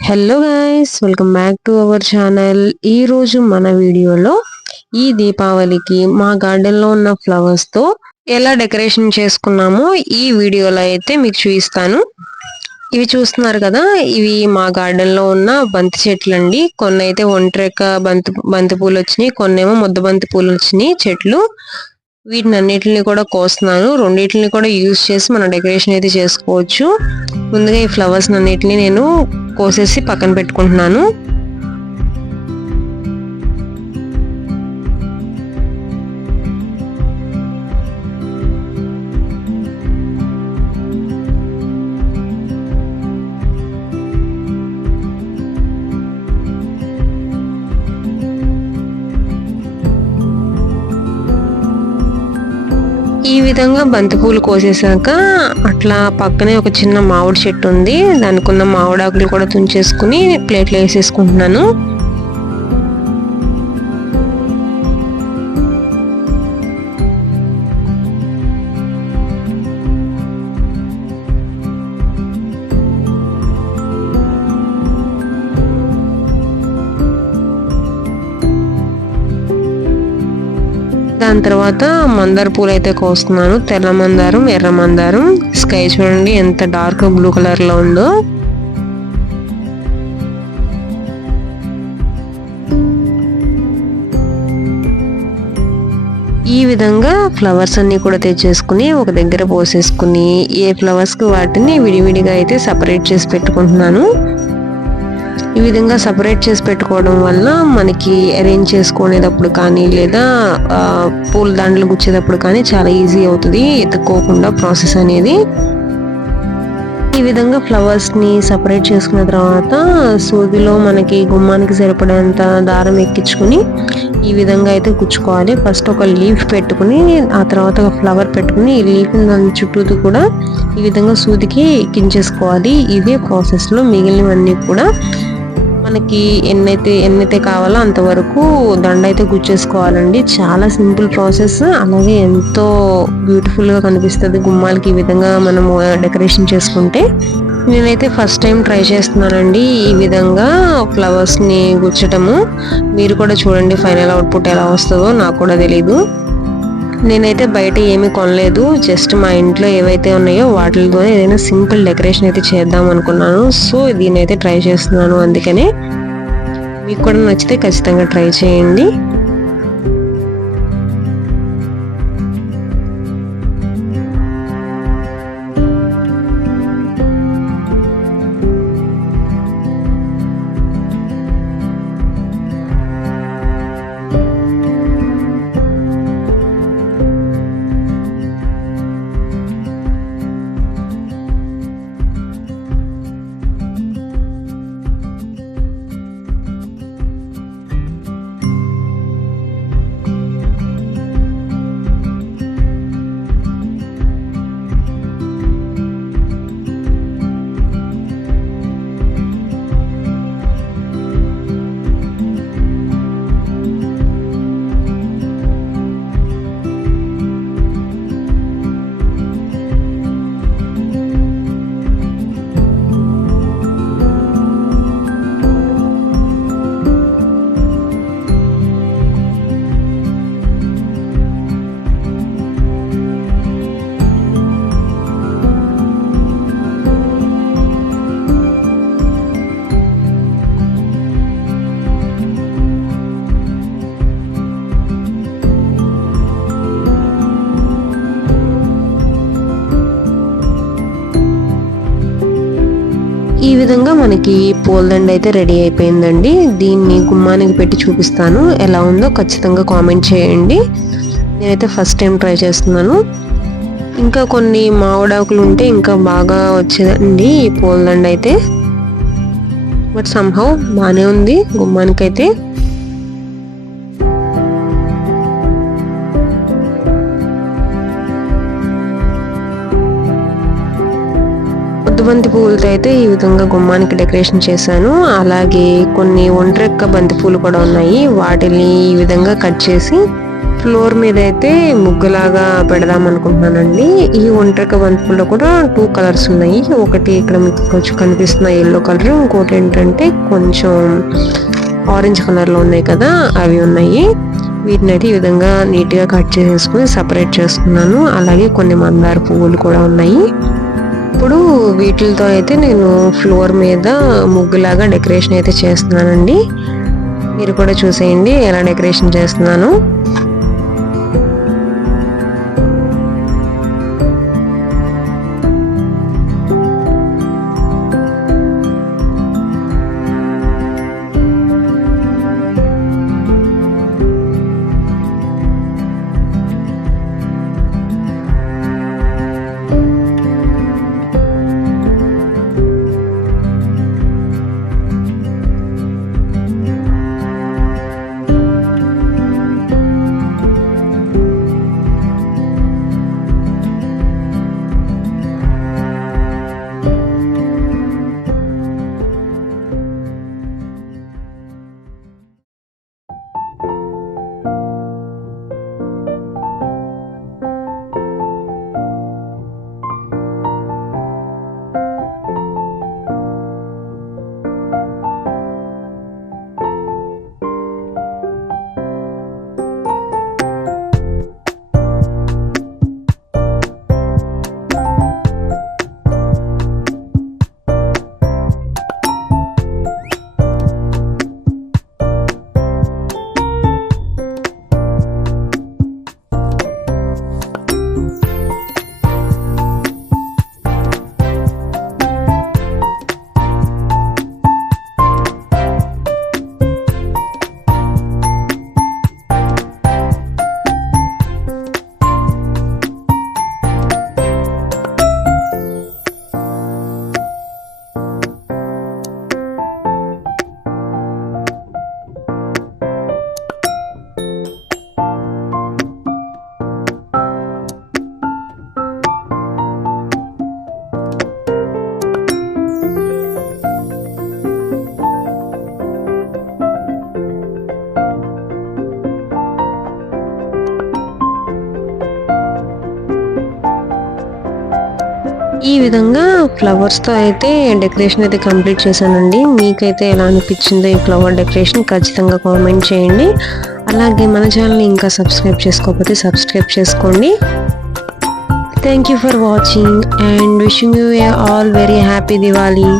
Hello guys, welcome back to our channel. ఈ రోజు మన వీడియోలో ఈ దీపావళికి మా గార్డెన్ లో ఉన్న ఫ్లవర్స్ తో ఎలా డెకరేషన్ చేసుకున్నామో ఈ వీడియోలో అయితే మీకు చూపిస్తాను. ఇవి చూస్తున్నారు కదా, ఇవి మా గార్డెన్ లో ఉన్న బంతి చెట్లు అండి. కొన్ని అయితే ఒంట్రెక్క బంతి పూలు వచ్చినాయి, కొన్నేమో ముద్ద బంతి పూలు వచ్చినాయి చెట్లు. వీటిని అన్నిటిని కూడా కోస్తున్నాను. రెండింటిని కూడా యూజ్ చేసి మనం డెకరేషన్ అయితే చేసుకోవచ్చు. ముందుగా ఈ ఫ్లవర్స్ అన్నిటిని నేను కోసేసి పక్కన పెట్టుకుంటున్నాను. ఈ విధంగా బంతిపూలు కోసేసాక అట్లా పక్కనే ఒక చిన్న మామిడి చెట్టు ఉంది. దానికి ఉన్న మామిడాకులు కూడా తుంచేసుకుని ప్లేట్లో వేసేసుకుంటున్నాను. దాని తర్వాత మందార పూలు అయితే కోస్తున్నాను. తెల్ల మందారం, ఎర్ర మందారం. స్కై చూడండి ఎంత డార్క్ బ్లూ కలర్ లో ఉందో. ఈ విధంగా ఫ్లవర్స్ అన్ని కూడా తెచ్చేసుకుని ఒక దగ్గర పోసేసుకుని ఏ ఫ్లవర్స్ కి వాటిని విడివిడిగా అయితే సపరేట్ చేసి పెట్టుకుంటున్నాను. ఈ విధంగా సపరేట్ చేసి పెట్టుకోవడం వల్ల మనకి అరేంజ్ చేసుకునేటప్పుడు కానీ లేదా పూల దండలు గుచ్చేటప్పుడు కానీ చాలా ఈజీ అవుతుంది, ఎత్తుక్కోకుండా ప్రాసెస్ అనేది. ఈ విధంగా ఫ్లవర్స్ ని సపరేట్ చేసుకున్న తర్వాత సూదిలో మనకి గుమ్మానికి సరిపడేంత దారం ఎక్కించుకుని ఈ విధంగా అయితే గుచ్చుకోవాలి. ఫస్ట్ ఒక లీఫ్ పెట్టుకుని ఆ తర్వాత ఒక ఫ్లవర్ పెట్టుకుని ఈ లీఫ్ దాని చుట్టూ కూడా ఈ విధంగా సూదికి ఎక్కించేసుకోవాలి. ఇదే ప్రాసెస్ లో మిగిలినవన్నీ కూడా మనకి ఎన్నైతే కావాలో అంతవరకు దండ అయితే గుచ్చేసుకోవాలండి. చాలా సింపుల్ ప్రాసెస్, అలాగే ఎంతో బ్యూటిఫుల్ గా కనిపిస్తుంది గుమ్మాలకి ఈ విధంగా మనము డెకరేషన్ చేసుకుంటే. నేనైతే ఫస్ట్ టైం ట్రై చేస్తున్నానండి ఈ విధంగా ఫ్లవర్స్ ని గుచ్చటము. మీరు కూడా చూడండి ఫైనల్ అవుట్పుట్ ఎలా వస్తుందో. నాకు కూడా తెలీదు. నేనైతే బయట ఏమీ కొనలేదు, జస్ట్ మా ఇంట్లో ఏవైతే ఉన్నాయో వాటితో ఏదైనా సింపుల్ డెకరేషన్ అయితే చేద్దాం అనుకున్నాను. సో దీన్ని అయితే ట్రై చేస్తున్నాను. అందుకనే మీకు కూడా నచ్చితే ఖచ్చితంగా ట్రై చేయండి. ఈ విధంగా మనకి పూలదండ అయితే రెడీ అయిపోయిందండి. దీన్ని గుమ్మానికి పెట్టి చూపిస్తాను, ఎలా ఉందో ఖచ్చితంగా కామెంట్ చేయండి. నేనైతే ఫస్ట్ టైం ట్రై చేస్తున్నాను. ఇంకా కొన్ని మామిడాకులు ఉంటే ఇంకా బాగా వచ్చేదండి ఈ పూలదండ అయితే. బట్ సమ్హౌ బాగానే ఉంది గుమ్మానికైతే. బంతి పూలతో అయితే ఈ విధంగా గుమ్మానికి డెకరేషన్ చేశాను. అలాగే కొన్ని ఒంట్రెక్క బంతి పూలు కూడా ఉన్నాయి, వాటిని ఈ విధంగా కట్ చేసి ఫ్లోర్ మీద అయితే ముగ్గులాగా పెడదాం అనుకుంటున్నానండి. ఈ ఒంటరిక బంతిపూల్లో కూడా 2 కలర్స్ ఉన్నాయి. ఒకటి ఇక్కడ మీకు కొంచెం కనిపిస్తున్న ఎల్లో కలర్, ఇంకోటి ఏంటంటే కొంచెం ఆరెంజ్ కలర్లో ఉన్నాయి కదా, అవి ఉన్నాయి. వీటిని అయితే ఈ విధంగా నీట్గా కట్ చేసేసుకుని సపరేట్ చేసుకున్నాను. అలాగే కొన్ని మందార పువ్వులు కూడా ఉన్నాయి. ఇప్పుడు వీటితో అయితే నేను ఫ్లోర్ మీద ముగ్గులాగా డెకరేషన్ అయితే చేస్తున్నానండి. మీరు కూడా చూసేయండి ఎలా డెకరేషన్ చేస్తున్నాను. ఈ విధంగా ఫ్లవర్స్తో అయితే డెకరేషన్ అయితే కంప్లీట్ చేశానండి. మీకైతే ఎలా అనిపించిందో ఈ ఫ్లవర్ డెకరేషన్ ఖచ్చితంగా కామెంట్ చేయండి. అలాగే మన ఛానల్ని ఇంకా సబ్స్క్రైబ్ చేసుకోకపోతే సబ్స్క్రైబ్ చేసుకోండి. Thank you for watching and wishing you all very happy Diwali.